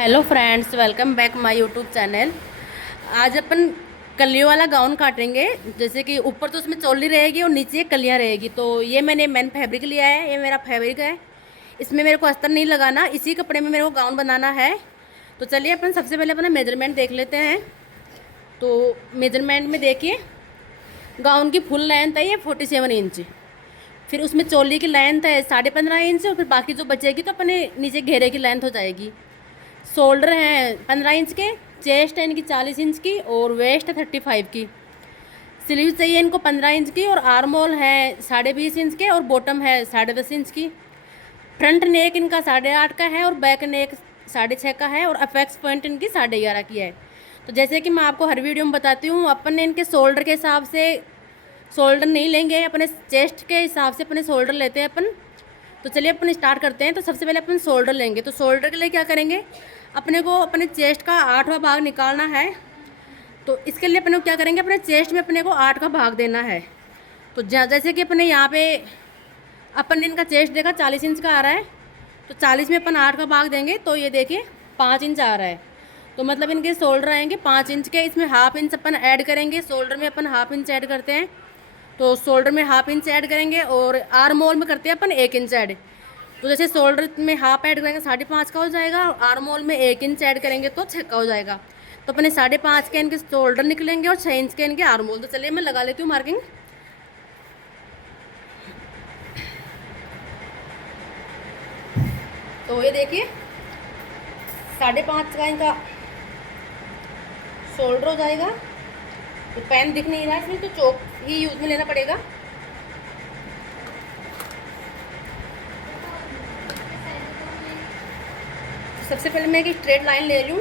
Hello friends, welcome back my YouTube channel. आज अपन कलियों वाला गाउन काटेंगे। जैसे कि ऊपर तो उसमें चोली रहेगी और नीचे कलियां रहेगी। तो ये मैंने फैब्रिक लिया है, ये मेरा फैब्रिक है। इसमें मेरे को अस्तर नहीं लगाना, इसी कपड़े में मेरे को गाउन बनाना है। तो चलिए अपन सबसे पहले अपना मेजरमेंट देख लेते हैं। तो मेजरमेंट में देखिए, गाउन की फुल लेंथ है ये 47 इंच। फिर उसमें चोली की लेंथ है 15.5 इंच, और फिर बाकी जो बचेगी तो अपने नीचे घेरे की लेंथ हो जाएगी। शोल्डर हैं 15 इंच के, चेस्ट है इनकी 40 इंच की, और वेस्ट है 35 की। स्लीव चाहिए इनको 15 इंच की, और आर्म होल है 20.5 इंच के, और बॉटम है 10.5 इंच की। फ्रंट नेक इनका 8.5 का है, और बैक नेक 6.5 का है, और अपेक्स पॉइंट इनकी 11.5 की है। तो जैसे कि मैं आपको हर वीडियो में बताती हूँ, अपन ने इनके शोल्डर के हिसाब से शोल्डर नहीं लेंगे, अपने चेस्ट के हिसाब से अपने शोल्डर लेते हैं अपन। तो चलिए अपन स्टार्ट करते हैं। तो सबसे पहले अपन शोल्डर लेंगे। तो शोल्डर के लिए क्या करेंगे, अपने को अपने चेस्ट का 8वां भाग निकालना है। तो इसके लिए अपने को क्या करेंगे, अपने चेस्ट में अपने को 8 का भाग देना है। तो जैसे कि अपने यहाँ पे अपन ने इनका चेस्ट देखा 40 इंच का आ रहा है, तो 40 में अपन 8 का भाग देंगे तो ये देखिए 5 इंच आ रहा है। तो मतलब इनके शोल्डर आएंगे 5 इंच के। इसमें हाफ इंच अपन ऐड करेंगे, शोल्डर में अपन हाफ इंच ऐड करते हैं। तो शोल्डर में हाफ इंच ऐड करेंगे, और आर्म होल में करते हैं अपन 1 इंच ऐड। तो जैसे शोल्डर में हाफ ऐड करेंगे 5.5 का हो जाएगा, और आर्म होल में 1 इंच ऐड करेंगे तो 6 का हो जाएगा। तो अपने 5.5 के इनके शोल्डर निकलेंगे, और 6 इंच के इनके आर्म होल। तो चलिए मैं लगा लेती हूँ मार्किंग। तो ये देखिए 5.5 का इनका शोल्डर हो जाएगा। तो पेन दिख नहीं रहा है इसमें, तो चौक ही यूज में लेना पड़ेगा। सबसे पहले मैं एक स्ट्रेट लाइन ले लूँ।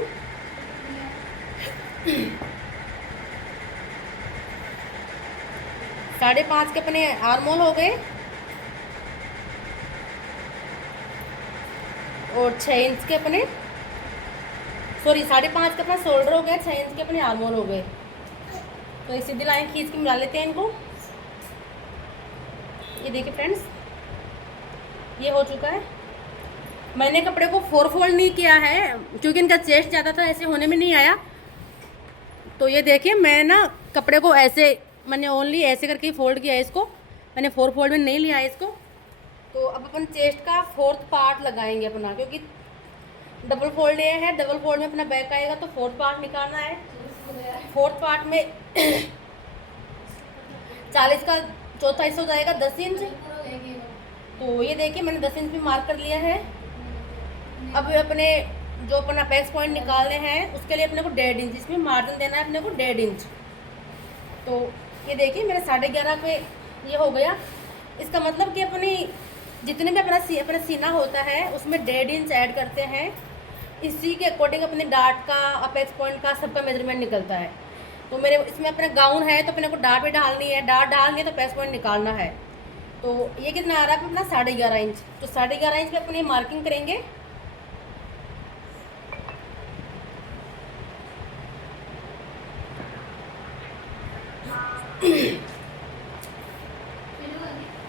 5.5 के अपने आर्म होल हो गए, और 6 इंच के अपने 5.5 का अपना शोल्डर हो गया, 6 इंच के अपने आर्म होल हो गए। तो एक सीधी लाइन खींच के मिला लेते हैं इनको। ये देखिए फ्रेंड्स, ये हो चुका है। मैंने कपड़े को 4 फोल्ड नहीं किया है, क्योंकि इनका चेस्ट ज़्यादा था, ऐसे होने में नहीं आया। तो ये देखिए मैं ना कपड़े को ऐसे, मैंने ओनली ऐसे करके ही फोल्ड किया है इसको, मैंने 4 फोल्ड में नहीं लिया है इसको। तो अब अपन चेस्ट का 4th पार्ट लगाएंगे अपना, क्योंकि डबल फोल्ड ये है, डबल फोल्ड में अपना बैक आएगा, तो 4th पार्ट निकालना है। 4th पार्ट में 40 का चौथा हिस्सा हो जाएगा 10 इंच। तो ये देखिए मैंने 10 इंच भी मार्क कर लिया है। अब अपने जो अपना अपेक्स पॉइंट निकालने हैं, उसके लिए अपने को 1.5 इंच इसमें मार्जिन देना है, अपने को 1.5 इंच। तो ये देखिए मेरा 11.5 पे ये हो गया। इसका मतलब कि अपनी जितने भी अपना सीना होता है उसमें 1.5 इंच ऐड करते हैं। इसी के अकॉर्डिंग अपने डार्ट का, अपेक्स पॉइंट का, सबका मेजरमेंट निकलता है। तो मेरे इसमें अपना गाउन है, तो अपने को डार्ट भी डालनी है, डार्ट डालनी है तो अपेक्स पॉइंट निकालना है। तो ये कितना आ रहा है अपना 11.5 इंच। तो 11.5 इंच पे अपनी मार्किंग करेंगे।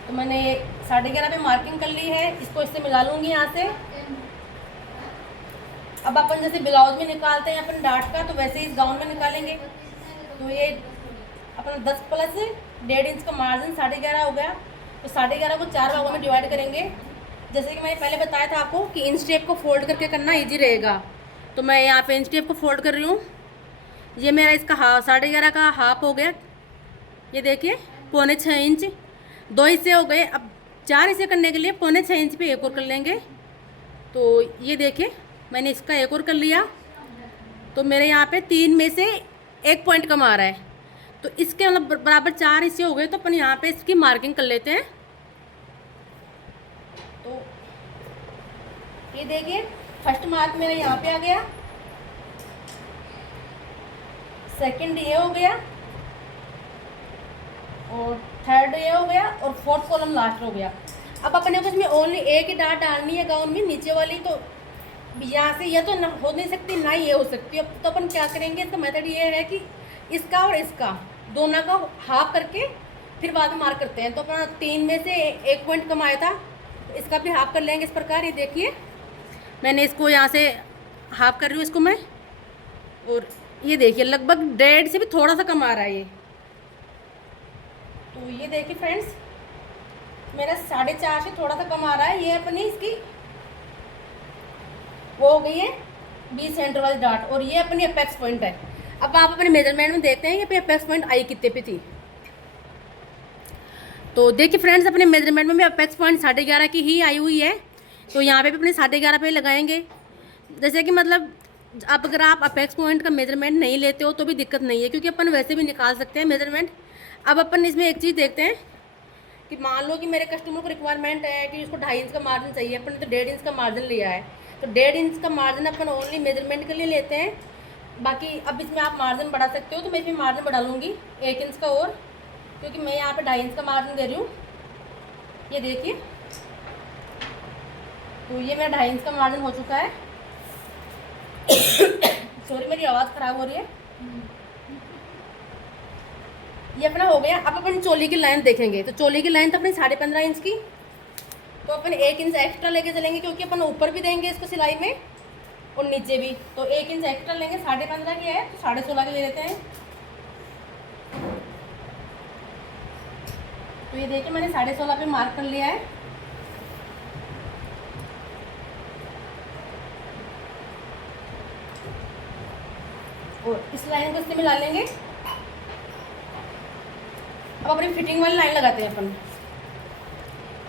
तो मैंने 11.5 पे मार्किंग कर ली है, इसको इससे मिला लूँगी यहाँ से। अब अपन जैसे ब्लाउज में निकालते हैं अपन डार्ट का, तो वैसे ही इस गाउन में निकालेंगे। तो ये अपना 10 प्लस 1.5 इंच का मार्जिन 11.5 हो गया। तो 11.5 को 4 भागों में डिवाइड करेंगे। जैसे कि मैंने पहले बताया था आपको कि इंच टेप को फोल्ड करके करना ईजी रहेगा। तो मैं यहाँ पे इंच टेप को फोल्ड कर रही हूँ। ये मेरा इसका 11.5 का हाफ हो गया। ये देखिए 6.25 इंच, 2 हिस्से हो गए। अब 4 हिस्से करने के लिए 6.25 इंच पे एक और कर लेंगे। तो ये देखिए मैंने इसका एक और कर लिया। तो मेरे यहाँ पे 3 में से 1 पॉइंट कम आ रहा है। तो इसके मतलब बराबर 4 हिस्से हो गए। तो अपन यहाँ पे इसकी मार्किंग कर लेते हैं। तो ये देखिए फर्स्ट मार्क मेरा यहाँ पे आ गया, सेकंड ये हो गया, और थर्ड ये हो गया, और 4th कॉलम लास्ट हो गया। अब अपने को इसमें ओनली एक ही डार्ट डालनी है गाउन में, नीचे वाली। तो यहाँ से यह तो हो नहीं सकती, ना ये हो सकती है। तो अपन क्या करेंगे, इसका मेथड ये है कि इसका और इसका दोनों का हाफ करके फिर बाद में मार्क करते हैं। तो अपना 3 में से 1 पॉइंट कम आया था, इसका भी हाफ कर लेंगे इस प्रकार। ये देखिए मैंने इसको यहाँ से हाफ कर रही हूँ इसको मैं। और ये देखिए लगभग 1.5 से भी थोड़ा सा कम आ रहा है ये। तो ये देखिए फ्रेंड्स, मेरा 4.5 से थोड़ा सा कम आ रहा है। ये अपनी इसकी वो हो गई है 20 सेंटर वाली डाट, और ये अपनी अपेक्स पॉइंट है। अब आप अपने मेजरमेंट में देखते हैं कि अपेक्स पॉइंट आई कितने पे थी। तो देखिए फ्रेंड्स, अपने मेजरमेंट में अपेक्स पॉइंट 11.5 की ही आई हुई है। तो यहाँ पे भी अपने 11.5 पे लगाएंगे। जैसे कि मतलब अब अगर आप अपेक्स पॉइंट का मेजरमेंट नहीं लेते हो तो भी दिक्कत नहीं है, क्योंकि अपन वैसे भी निकाल सकते हैं मेजरमेंट। अब अपन इसमें एक चीज़ देखते हैं कि मान लो कि मेरे कस्टमर को रिक्वायरमेंट है कि उसको 2.5 इंच का मार्जिन चाहिए, अपन ने तो 1.5 इंच का मार्जिन लिया है। तो 1.5 इंच का मार्जिन अपन ओनली मेजरमेंट के लिए लेते हैं। बाकी अब इसमें आप मार्जिन बढ़ा सकते हो, तो मैं इसमें मार्जिन बढ़ा लूँगी 1 इंच का और, क्योंकि मैं यहाँ पे 2.5 इंच का मार्जिन दे रही हूँ। ये देखिए, तो ये मेरा 2.5 इंच का मार्जिन हो चुका है। सॉरी मेरी आवाज़ ख़राब हो रही है। ये अपना हो गया। अब अपन चोली की लाइन देखेंगे। तो चोली की लाइन तो अपनी 15.5 इंच की, तो अपन 1 इंच एक्स्ट्रा लेके चलेंगे, क्योंकि अपन ऊपर भी देंगे इसको सिलाई में और नीचे भी। तो 1 इंच एक्स्ट्रा लेंगे। 15.5 की है तो 16.5 की ले लेते हैं। तो ये देखिए मैंने 16.5 पे मार्क कर लिया है। और इस लाइन को इससे मिला लेंगे। अब अपनी फिटिंग वाली लाइन लगाते हैं अपन।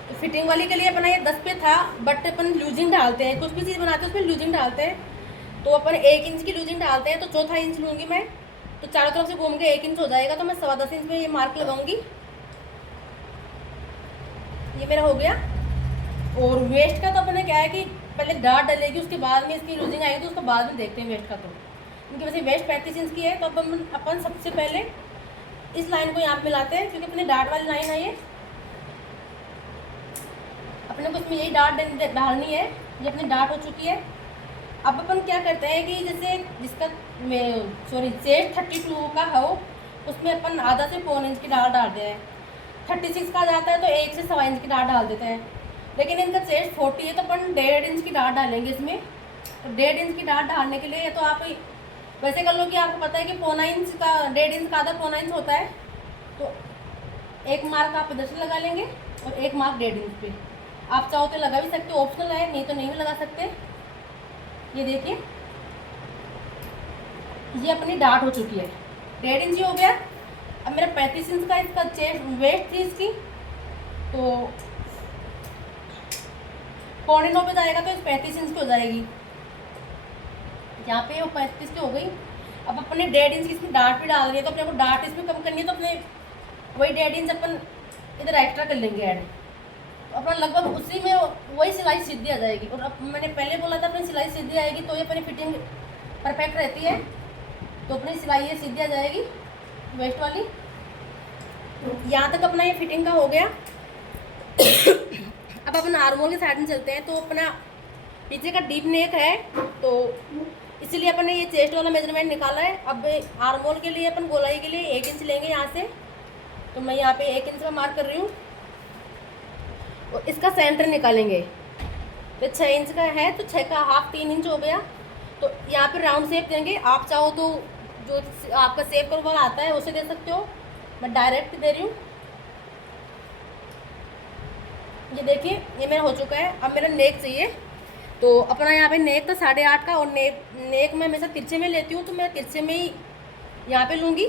तो फिटिंग वाली के लिए अपना ये 10 पे था, बट अपन लूजिंग डालते हैं, कुछ भी चीज़ बनाते हैं उसमें लूजिंग डालते हैं। तो अपन 1 इंच की लूजिंग डालते हैं। तो 1/4 इंच लूँगी मैं, तो चारों तरफ से घूम के 1 इंच हो जाएगा। तो मैं 10.25 इंच में ये मार्क लगाऊंगी। ये मेरा हो गया। और वेस्ट का तो अपने क्या है कि पहले डार्ट डलेगी, उसके बाद में इसकी लूजिंग आएगी, तो उसके बाद में देखते हैं वेस्ट का। तो इनकी वैसे वेस्ट 35 इंच की है। तो अब अपन सबसे पहले इस लाइन को यहाँ पे मिलाते हैं, क्योंकि अपनी डार्ट वाली लाइन है ये। अपने को इसमें यही डार्ट डालनी है। ये अपनी डार्ट हो चुकी है। अब अपन क्या करते हैं कि जैसे जिसका चेस्ट 32 का हो, उसमें अपन आधा से 1.25 इंच की डार्ट डालते हैं। 36 का जाता है तो 1 से 1.25 इंच की डार्ट डाल देते हैं। लेकिन इनका चेस्ट 40 है तो अपन 1.5 इंच की डार्ट डालेंगे इसमें। तो 1.5 इंच की डार्ट डालने के लिए तो आप वैसे कर लो कि आपको पता है कि 1.25 इंच का 1.5 इंच का आधा 1.25 इंच होता है। तो एक मार्क आप इधर से लगा लेंगे और एक मार्क 1.5 इंच पे। आप चाहो तो लगा भी सकते हो, ऑप्शनल है, नहीं तो नहीं भी लगा सकते। ये देखिए, ये अपनी डार्ट हो चुकी है। 1.5 इंच हो गया। अब मेरा 35 इंच का इसका चेस्ट वेस्ट थी इसकी, तो 9.25 पे जाएगा तो इस 35 इंच की हो जाएगी। यहाँ पे वो 35 की हो गई। अब अपने 1.5 इंच की इसमें डार्ट भी डाल रही है, तो अपने को डार्ट इसमें कम करनी है। तो अपने वही 1.5 इंच अपन इधर एक्स्ट्रा कर लेंगे ऐड। तो अपना लगभग उसी में वही सिलाई सीधी आ जाएगी। और अब मैंने पहले बोला था अपनी सिलाई सीधी आएगी तो ये अपनी फिटिंग परफेक्ट रहती है। तो अपनी सिलाई ये सीधी आ जाएगी वेस्ट वाली। यहाँ तक अपना ये फिटिंग का हो गया। अब अपन आर्मोल की साइड में चलते हैं। तो अपना पीछे का डीप नेक है, तो इसीलिए अपन ने ये चेस्ट वाला मेजरमेंट निकाला है। अब आर्मोल के लिए अपन गोलाई के लिए 1 इंच लेंगे यहाँ से। तो मैं यहाँ पे 1 इंच का मार्क कर रही हूँ और इसका सेंटर निकालेंगे। तो 6 इंच का है तो 6 का हाफ 3 इंच हो गया। तो यहाँ पे राउंड शेप देंगे। आप चाहो तो जो आपका शेप कर वाला आता है उसे दे सकते हो, मैं डायरेक्ट दे रही हूँ। ये देखिए ये मेरा हो चुका है। अब मेरा नेक चाहिए। तो अपना यहाँ पे नेक था 8.5 का, और नेक मैं हमेशा तिरछे में लेती हूँ, तो मैं तिरछे में ही यहाँ पे लूँगी।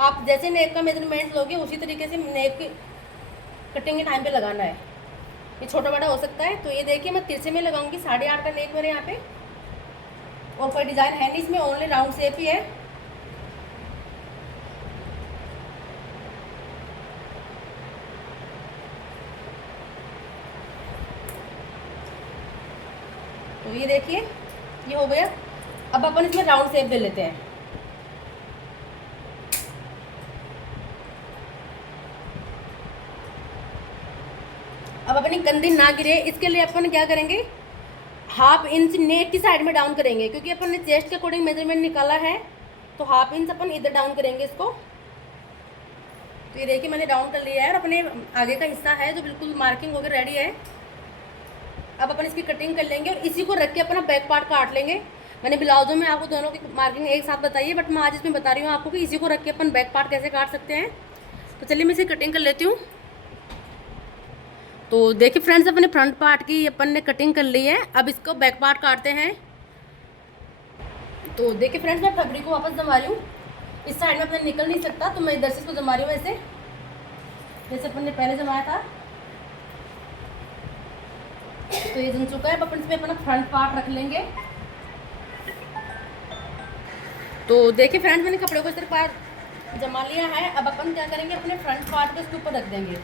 आप जैसे नेक का मेजरमेंट लोगे उसी तरीके से नेक की कटिंग के टाइम पे लगाना है। ये छोटा बड़ा हो सकता है। तो ये देखिए मैं तिरछे में लगाऊंगी। 8.5 का नेक मेरे यहाँ पे, और कोई डिज़ाइन है नहीं इसमें, ओनली राउंड शेप ही है। तो ये देखिए ये हो गया। अब अपन इसमें राउंड शेप दे लेते हैं। अब अपनी कंधी ना गिरे इसके लिए अपन क्या करेंगे, हाफ इंच नेक की साइड में डाउन करेंगे, क्योंकि अपन ने चेस्ट के अकॉर्डिंग मेजरमेंट निकाला है। तो हाफ इंच अपन इधर डाउन करेंगे इसको। तो ये देखिए मैंने डाउन कर लिया है। और अपने आगे का हिस्सा है जो बिल्कुल मार्किंग होकर रेडी है। अब अपन इसकी कटिंग कर लेंगे और इसी को रख के अपना बैक पार्ट काट लेंगे। मैंने ब्लाउजों में आपको दोनों की मार्किंग एक साथ बताई है, बट मैं आज इसमें बता रही हूँ आपको कि इसी को रख के अपन बैक पार्ट कैसे काट सकते हैं। तो चलिए मैं इसे कटिंग कर लेती हूँ। तो देखिए फ्रेंड्स, अपने फ्रंट पार्ट की अपन ने कटिंग कर ली है। अब इसको बैक पार्ट काटते हैं। तो देखिए फ्रेंड्स, मैं फैब्रिक को वापस जमा रही हूँ। इस साइड में अपने निकल नहीं सकता, तो मैं इधर से इसको जमा रही हूँ ऐसे, जैसे अपन ने पहले जमाया था। तो ये जम चुका है। अब अपन इसमें अपना फ्रंट पार्ट रख लेंगे। तो देखिए फ्रेंड्स, मैंने कपड़े को इस तरह जमा लिया है। अब अपन क्या करेंगे, अपने फ्रंट पार्ट को इसके ऊपर रख देंगे।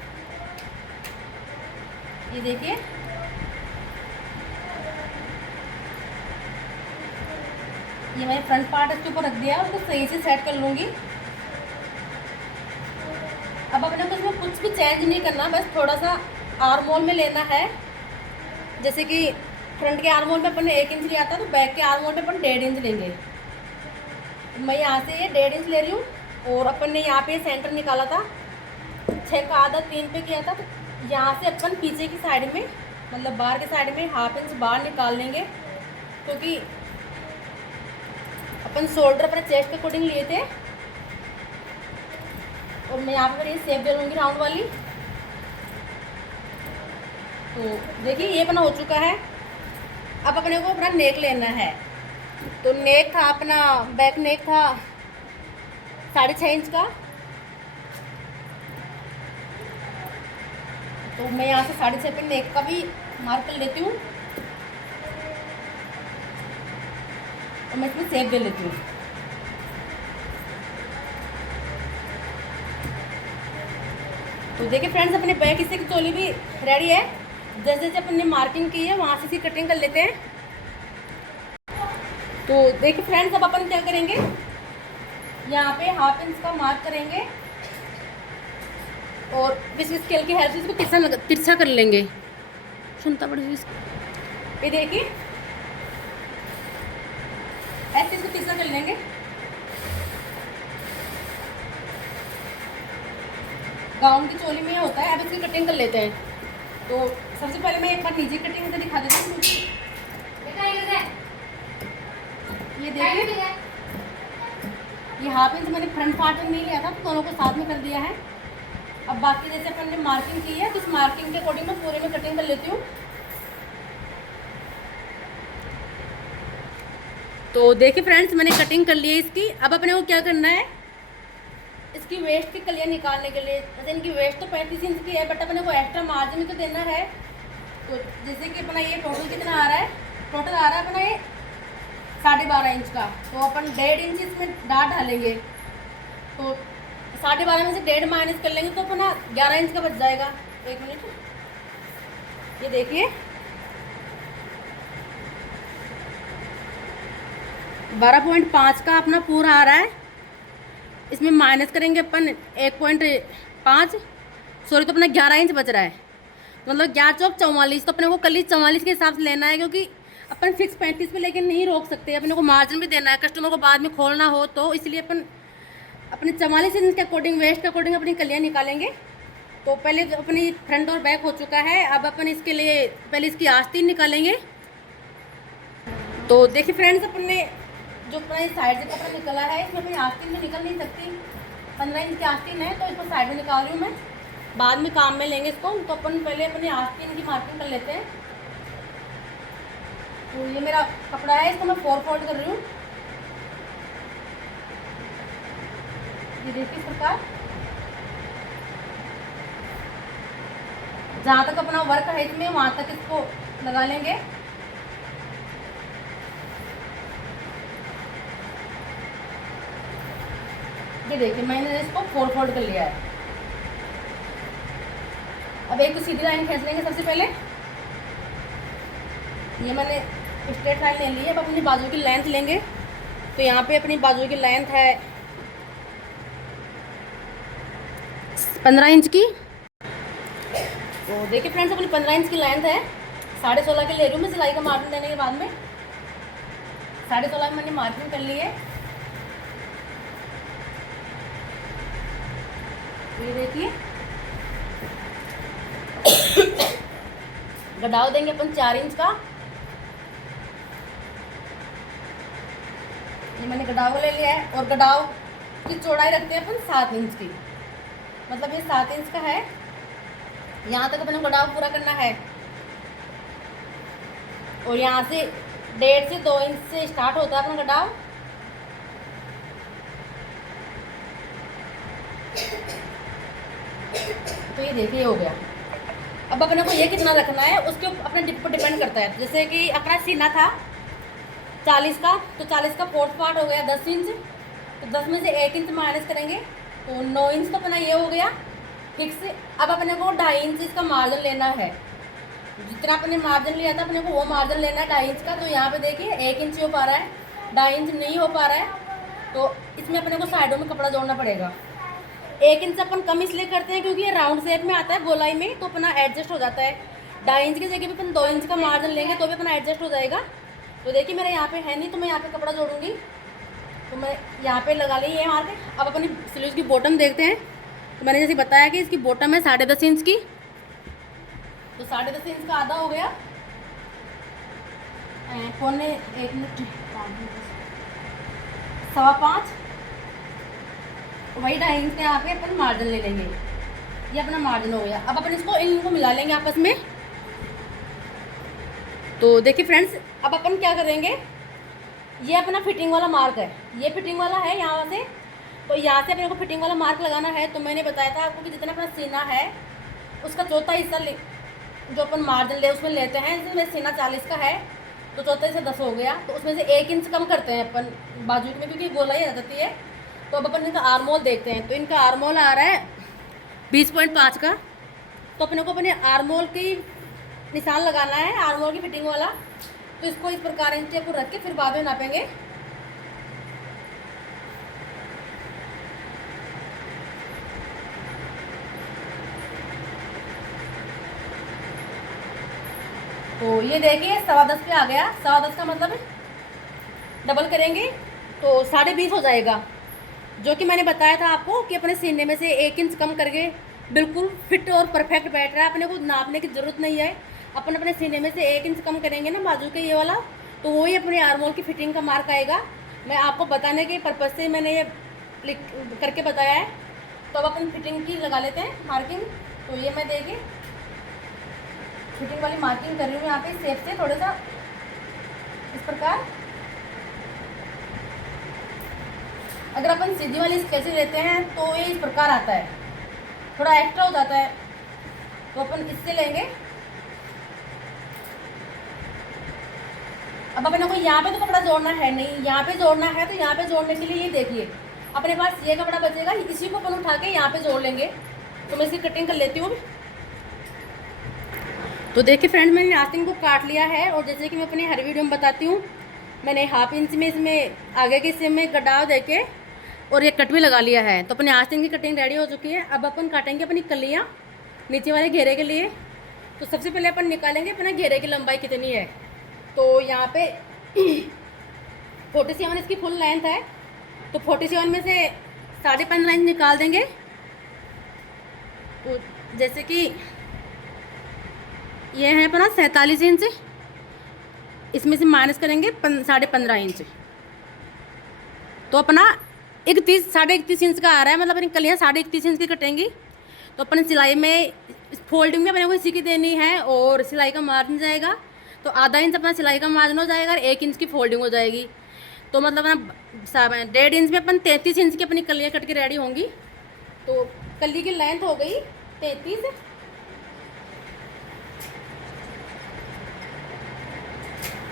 ये देखिए, ये मैंने फ्रंट पार्ट इसके ऊपर रख दिया है, उसको सही से सेट कर लूँगी। अब अपने को इसमें कुछ भी चेंज नहीं करना, बस थोड़ा सा आर्म होल में लेना है। जैसे कि फ्रंट के आर्म होल में अपन ने 1 इंच लिया था, तो बैक के आर्म होल में अपन 1.5 इंच लेंगे। मैं यहाँ से ये 1.5 इंच ले रही हूँ। और अपन ने यहाँ पे सेंटर निकाला था, 6 का आधा 3 पे किया था। तो यहाँ से अपन पीछे की साइड में, मतलब बाहर के साइड में 1/2 इंच बाहर निकाल लेंगे, क्योंकि अपन शोल्डर अपने चेस्ट के अकॉर्डिंग लिए थे। और मैं यहाँ पर ये शेप दे लूँगी राउंड वाली। तो देखिए ये अपना हो चुका है। अब अपने को अपना नेक लेना है। तो नेक था अपना, बैक नेक था 6.5 इंच का। तो मैं यहाँ से 6.5 पे नेक का भी मार्क कर लेती हूँ और मैं इसमें शेप दे लेती हूँ। तो देखिए फ्रेंड्स, अपने बैक हिस्से की चोली भी रेडी है। जैसे जैसे अपन ने मार्किंग की है वहाँ से इसकी कटिंग कर लेते हैं। तो देखिए फ्रेंड्स, अब अपन क्या करेंगे, यहाँ पे 1/2 इंच का मार्क करेंगे और इस स्केल की हेल्प से इसको तिरछा कर लेंगे। सुनता पड़े, ये देखिए ऐसे इसको तिरछा कर लेंगे। गाउन की चोली में होता है। अब इसकी कटिंग कर लेते हैं। तो सबसे पहले मैं एक बार नीचे कटिंग से दिखा देती हूँ। ये देखिए, ये 1/2 इंच मैंने फ्रंट पार्ट में नहीं लिया था, तो दोनों को साथ में कर दिया है। अब बाकी जैसे अपन ने मार्किंग की है, तो इस मार्किंग के अकॉर्डिंग मैं पूरे में कटिंग कर लेती हूँ। तो देखिए फ्रेंड्स, मैंने कटिंग कर ली है इसकी। अब अपने को क्या करना है, इसकी वेस्ट की कलियाँ निकालने के लिए, जैसे इनकी वेस्ट तो 35 इंच की है, बट अपने को एक्स्ट्रा मार्जिन तो देना है। तो जैसे कि अपना ये टोटल कितना आ रहा है, टोटल आ रहा है अपना ये 12.5 इंच का। तो अपन 1.5 इंच इसमें डाट डालेंगे। तो 12.5 में से 1.5 माइनस कर लेंगे, तो अपना 11 इंच का बच जाएगा। 1 मिनट, ये देखिए 12.5 का अपना पूरा आ रहा है। इसमें माइनस करेंगे अपन 1.5, सॉरी, तो अपना 11 इंच बच रहा है। तो मतलब 11 चौक 44। तो अपने को कल 44 के हिसाब से लेना है, क्योंकि अपन फिक्स 35 पे लेके नहीं रोक सकते। अपने को मार्जिन भी देना है, कस्टमर को बाद में खोलना हो, तो इसलिए अपन अपने 44 इंच के अकॉर्डिंग, वेस्ट के अकॉर्डिंग अपनी कलियाँ निकालेंगे। तो पहले अपनी फ्रंट और बैक हो चुका है। अब अपन इसके लिए पहले इसकी आस्तीन निकालेंगे। तो देखिए फ्रेंड्स, अपन ने जो अपना साइड से कपड़ा निकला है, इसमें अपनी आस्तीन में निकल नहीं सकती। 15 इंच की आस्तीन है, तो इसको साइड में निकाल रही हूँ मैं, बाद में काम में लेंगे इसको। तो अपन पहले अपनी आस्तीन की मार्किंग कर लेते हैं। तो ये मेरा कपड़ा है, इसको मैं 4 फोल्ड कर रही हूँ। ये देखिए इस प्रकार, जहाँ तक अपना वर्क है इसमें, वहाँ तक इसको लगा लेंगे। ये देखिए मैंने इसको 4 फोल्ड कर लिया है। अब एक तो सीधी लाइन खींच लेंगे सबसे पहले। ये मैंने स्ट्रेट लाइन ले ली है। अब अपनी बाजू की लेंथ लेंगे। तो यहाँ पे अपनी बाजू की लेंथ है 15 इंच की। तो देखिए फ्रेंड्स, अपनी 15 इंच की लेंथ है। 16.5 की ले रही हूँ मैं सिलाई का मार्जिन देने के बाद में। 16.5 मैंने मार्जिन कर ली है। ये देखिए गडाव देंगे अपन 4 इंच का। ये मैंने गडाव ले लिया है और गडाव की चौड़ाई रखते हैं अपन 7 इंच की, मतलब ये 7 इंच का है। यहाँ तक अपन को गडाव पूरा करना है और यहाँ से 1.5 से 2 इंच से स्टार्ट होता है अपना गडाव। तो ये देखिए हो गया। अब अपने को ये कितना रखना है उसके अपने डिप पर डिपेंड करता है। जैसे कि अपना सीना था 40 का, तो 40 का 4th पार्ट हो गया 10 इंच, तो 10 में से 1 इंच माइनस करेंगे तो 9 इंच तो अपना ये हो गया फिक्स। अब अपने को 2.5 इंच इसका मार्जिन लेना है। जितना अपने मार्जिन लिया था अपने को वो मार्जिन लेना है 2.5 इंच का। तो यहाँ पे देखिए 1 इंच हो पा रहा है, 2.5 इंच नहीं हो पा रहा है, तो इसमें अपने को साइडों में कपड़ा जोड़ना पड़ेगा। 1 इंच अपन कम इसलिए करते हैं क्योंकि ये राउंड शेप में आता है गोलाई में, तो अपना एडजस्ट हो जाता है। 2.5 इंच की जगह पे अपन 2 इंच का मार्जिन लेंगे तो भी अपना एडजस्ट हो जाएगा। तो देखिए मेरा यहाँ पे है नहीं, तो मैं यहाँ पे कपड़ा जोड़ूंगी, तो मैं यहाँ पे लगा ली है यहाँ पे। अब अपनी स्लीव्स की बॉटम देखते हैं। तो मैंने जैसे बताया कि इसकी बॉटम है 10.5 इंच की, तो 10.5 इंच का आधा हो गया पौने 1 मिनट 5.25, वही 2.5 इंच के यहाँ पे अपन मार्जिन ले लेंगे। ये अपना मार्जिन हो गया। अब अपन इसको इनको मिला लेंगे आपस में। तो देखिए फ्रेंड्स, अब अपन क्या करेंगे, ये अपना फिटिंग वाला मार्क है, ये फिटिंग वाला है यहाँ से, तो यहाँ से अपने को फिटिंग वाला मार्क लगाना है। तो मैंने बताया था आपको कि जितना अपना सीना है उसका चौथा हिस्सा जो अपन मार्जिन ले उसमें लेते हैं। जैसे मेरा सीना 40 का है तो चौथा हिस्सा 10 हो गया, तो उसमें से 1 इंच कम करते हैं अपन बाजू में, क्योंकि गोलाई आ जाती है। तो अब अपन इनका आर्मोल देखते हैं। तो इनका आर्मोल आ रहा है 20.5 का, तो अपने को अपने आर्मोल की निशान लगाना है, आर्मोल की फिटिंग वाला। तो इसको इस प्रकार इंच को रख के फिर बाद में नापेंगे। तो ये देखिए 10.25 पे आ गया। 10.25 का मतलब डबल करेंगे तो 20.5 हो जाएगा, जो कि मैंने बताया था आपको कि अपने सीने में से 1 इंच कम करके बिल्कुल फिट और परफेक्ट बैठ रहा है। अपने को नापने की ज़रूरत नहीं है। अपन अपने सीने में से 1 इंच कम करेंगे ना बाजू के ये वाला, तो वही अपने आर्मोल की फिटिंग का मार्क आएगा। मैं आपको बताने के पर्पज़ से मैंने ये लिख करके बताया है। तो अब अपन फिटिंग की लगा लेते हैं मार्किंग। तो ये मैं देखिए फिटिंग वाली मार्किंग कर रही हूँ यहाँ पे शेप से थोड़ा सा इस प्रकार। अगर अपन सीधी वाली स्केच लेते हैं तो ये इस प्रकार आता है, थोड़ा एक्स्ट्रा हो जाता है, तो अपन इससे लेंगे। अब अपने को यहाँ पे तो कपड़ा जोड़ना है नहीं, यहाँ पे जोड़ना है। तो यहाँ पे जोड़ने के लिए ये देखिए अपने पास ये कपड़ा बचेगा, इसी को अपन उठा के यहाँ पे जोड़ लेंगे। तो मैं इसकी कटिंग कर लेती हूँ। तो देखिए फ्रेंड, मैंने आस्तीन को काट लिया है और जैसे कि मैं अपनी हर वीडियो में बताती हूँ, मैंने 1/2 इंच में इसमें आगे के हिस्से में गड्ढा देके और ये कट भी लगा लिया है। तो अपने आस्तीन की कटिंग रेडी हो चुकी है। अब अपन काटेंगे अपनी कलियाँ नीचे वाले घेरे के लिए। तो सबसे पहले अपन निकालेंगे अपने घेरे की लंबाई कितनी है। तो यहाँ पे 47 इसकी फुल लेंथ है, तो 47 में से 15.5 इंच निकाल देंगे। तो जैसे कि ये है अपना 47 इंच, इसमें से माइनस करेंगे 15.5 इंच, तो अपना 31 इंच का आ रहा है। मतलब अपनी कलियाँ 31 इंच की कटेंगी। तो अपन सिलाई में फोल्डिंग में अपने को इसी की देनी है और सिलाई का मार्जिन जाएगा तो आधा इंच अपना सिलाई का मार्जिन हो जाएगा और 1 इंच की फोल्डिंग हो जाएगी। तो मतलब अपना 1.5 इंच में अपन 33 इंच की अपनी कलियाँ कट के रेडी होंगी। तो कली की लेंथ हो गई 33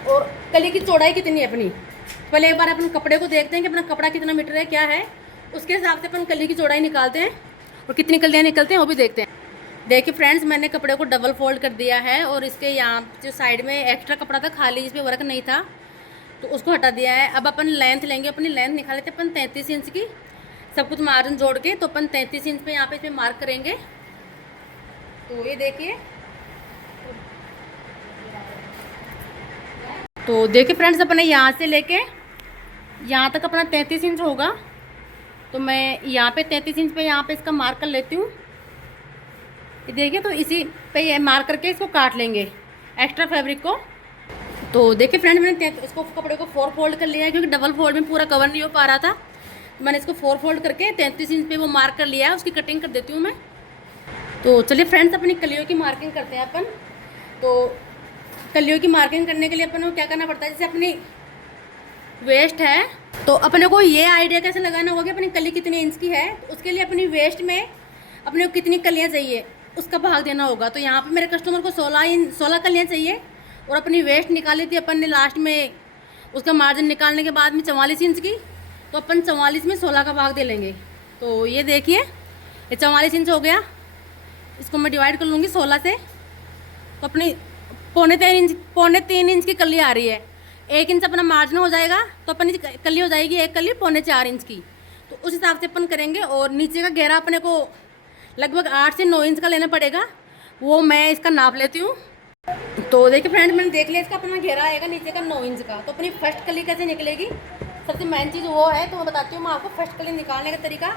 और कली की चौड़ाई कितनी है अपनी। पहले एक बार अपन कपड़े को देखते हैं कि अपना कपड़ा कितना मीटर है क्या है, उसके हिसाब से अपन कली की चौड़ाई निकालते हैं और कितनी कलियाँ निकलते हैं वो भी देखते हैं। देखिए फ्रेंड्स, मैंने कपड़े को डबल फोल्ड कर दिया है और इसके यहाँ जो साइड में एक्स्ट्रा कपड़ा था खाली जिस पे वर्क नहीं था तो उसको हटा दिया है। अब अपन लेंथ लेंगे, अपनी लेंथ निकाल लेते हैं अपन 33 इंच की, सब कुछ मार्जिन जोड़ के। तो अपन 33 इंच पे यहाँ पे इसमें मार्क करेंगे। तो ये देखिए, तो देखिए फ्रेंड्स, अपने यहाँ से लेके यहाँ तक अपना 33 इंच होगा। तो मैं यहाँ पे 33 इंच पे यहाँ पे इसका मार्क कर लेती हूँ। देखिए, तो इसी पे ये मार्क करके इसको काट लेंगे। एक्स्ट्रा फैब्रिक को। तो देखिए फ्रेंड, मैंने इसको कपड़े को 4 फोल्ड कर लिया है, क्योंकि डबल फोल्ड में पूरा कवर नहीं हो पा रहा था। मैंने इसको 4 फोल्ड करके 33 इंच पे वो मार्क कर लिया है। उसकी कटिंग कर देती हूँ मैं। तो चलिए फ्रेंड्स, अपनी कलियों की मार्किंग करते हैं अपन। तो कलियों की मार्किंग करने के लिए अपन को क्या करना पड़ता है, जैसे अपनी वेस्ट है तो अपने को ये आइडिया कैसे लगाना होगा कि अपनी कली कितने इंच की है। तो उसके लिए अपनी वेस्ट में अपने को कितनी कलियाँ चाहिए उसका भाग देना होगा। तो यहाँ पे मेरे कस्टमर को 16 कलियाँ चाहिए, और अपनी वेस्ट निकाली थी अपन ने लास्ट में, उसका मार्जिन निकालने के बाद में 44 इंच की। तो अपन 44 में 16 का भाग दे लेंगे। तो ये देखिए, ये 44 इंच हो गया। इसको मैं डिवाइड कर लूँगी 16 से। तो अपनी पौने तीन इंच की कली आ रही है। 1 इंच अपना मार्जिन हो जाएगा, तो अपनी कली हो जाएगी एक कली 3.25 इंच की। तो उस हिसाब से अपन करेंगे। और नीचे का घेरा अपने को लगभग 8 से 9 इंच का लेना पड़ेगा। वो मैं इसका नाप लेती हूँ। तो देखिए फ्रेंड, मैंने देख लिया, इसका अपना घेरा आएगा नीचे का 9 इंच का। तो अपनी फर्स्ट कली कैसे निकलेगी, सबसे मेन चीज़ वो है। तो मैं बताती हूँ मैं आपको फर्स्ट कली निकालने का तरीका।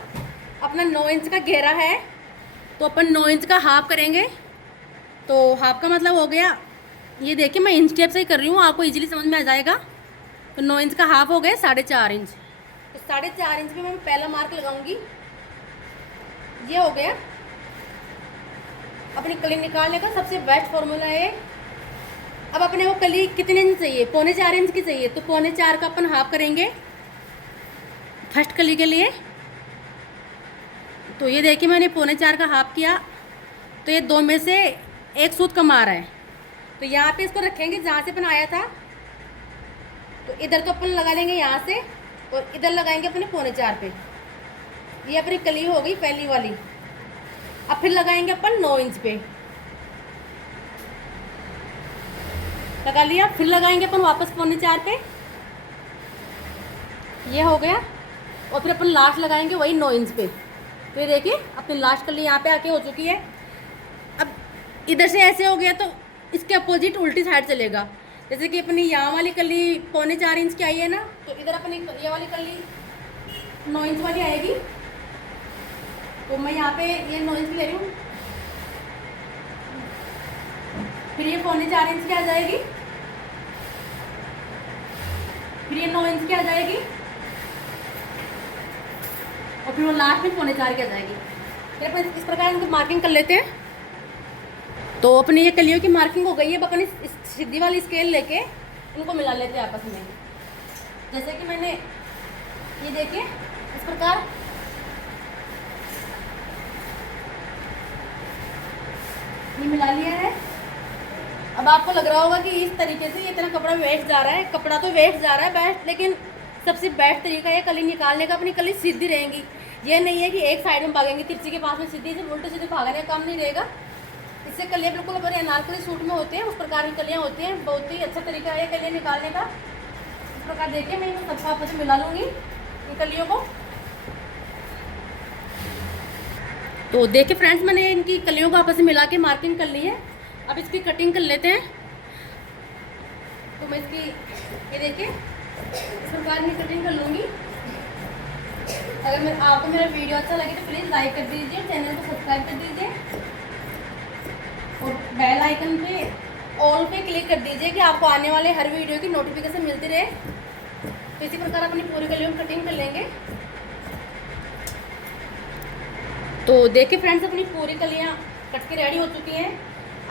अपना 9 इंच का घेरा है, तो अपन 9 इंच का हाफ करेंगे। तो हाफ का मतलब हो गया, ये देखिए मैं इंच टेप से ही कर रही हूँ, आपको इजीली समझ में आ जाएगा। तो 9 इंच का हाफ हो गए 4.5 इंच। तो 4.5 इंच पे मैं पहला मार्क लगाऊंगी। ये हो गया। अपनी कली निकालने का सबसे बेस्ट फॉर्मूला है। अब अपने को कली कितने इंच चाहिए, 3.25 इंच की चाहिए। तो 3.25 का अपन हाफ करेंगे फर्स्ट कली के लिए। तो ये देखिए मैंने 3.25 का हाफ किया। तो ये 2 में से 1 सूत कम आ रहा है। तो यहाँ पे इसको रखेंगे जहाँ से अपन आया था। तो इधर तो अपन लगा लेंगे यहाँ से, और इधर लगाएंगे अपने 3.25 पे। ये अपनी कली हो गई पहली वाली। अब फिर लगाएंगे अपन 9 इंच पे, लगा लिया। फिर लगाएंगे अपन वापस 3.25 पे, ये हो गया। और फिर अपन लास्ट लगाएंगे वही 9 इंच पे। तो ये देखिए अपनी लास्ट कली यहाँ पे आके हो चुकी है। अब इधर से ऐसे हो गया, तो इसके अपोजिट उल्टी साइड चलेगा। जैसे कि अपनी यहाँ वाली कली 3.25 इंच की आई है ना, तो इधर अपनी ये वाली कली 9 इंच वाली आएगी। तो मैं यहाँ पे ये 9 इंच की ले रही हूँ। फिर ये 3.25 इंच की आ जाएगी। फिर ये 9 इंच की आ जाएगी, और फिर वो लास्ट में 3.25 की आ जाएगी। फिर अपन इस प्रकार इनको मार्किंग कर लेते हैं। तो अपनी ये कलियों की मार्किंग हो गई है। अब अपन इस सीधी वाली स्केल लेके इनको मिला लेते हैं आपस में। जैसे कि मैंने ये देखिए इस प्रकार ये मिला लिया है। अब आपको लग रहा होगा कि इस तरीके से इतना कपड़ा वेस्ट जा रहा है। कपड़ा तो वेस्ट जा रहा है बेस्ट, लेकिन सबसे बेस्ट तरीका है कली निकालने का। अपनी कली सीधी रहेंगी। ये नहीं है कि एक साइड में भागेंगे तिरछी के पास में सीधी से, उल्टे सीधे भागने का काम नहीं रहेगा। इससे कलियाँ बिल्कुल अपने अनारकली सूट में होते हैं, उस प्रकार की कलियाँ होती हैं। बहुत ही अच्छा तरीका है कलियाँ निकालने का। इस प्रकार देखिए मैं इनको सबका आपस में मिला लूँगी इन कलियों को। तो देखिए फ्रेंड्स, मैंने इनकी कलियों को आपस में मिला के मार्किंग कर ली है। अब इसकी कटिंग कर लेते हैं। तो मैं इसकी ये देखिए इस प्रकार की कटिंग कर लूँगी। अगर आपको मेरा वीडियो अच्छा लगे तो प्लीज़ लाइक कर दीजिए, चैनल को सब्सक्राइब कर दीजिए, और बेल आइकन पे ऑल पे क्लिक कर दीजिए कि आपको आने वाले हर वीडियो की नोटिफिकेशन मिलती रहे। तो इसी प्रकार अपनी पूरी कलियों की कटिंग कर लेंगे। तो देखिए फ्रेंड्स, अपनी पूरी कलियाँ कट के रेडी हो चुकी हैं।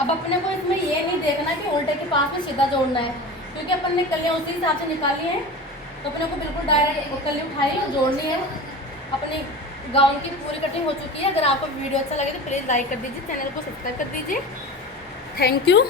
अब अपने को इसमें ये नहीं देखना कि उल्टे के पास में सीधा जोड़ना है, क्योंकि अपन ने कलियाँ उसी हिसाब से निकाली हैं। तो अपने को बिल्कुल डायरेक्ट कली उठाई और जोड़नी है। अपनी गाउन की पूरी कटिंग हो चुकी है। अगर आपको वीडियो अच्छा लगे तो प्लीज़ लाइक कर दीजिए, चैनल को सब्सक्राइब कर दीजिए। Thank you.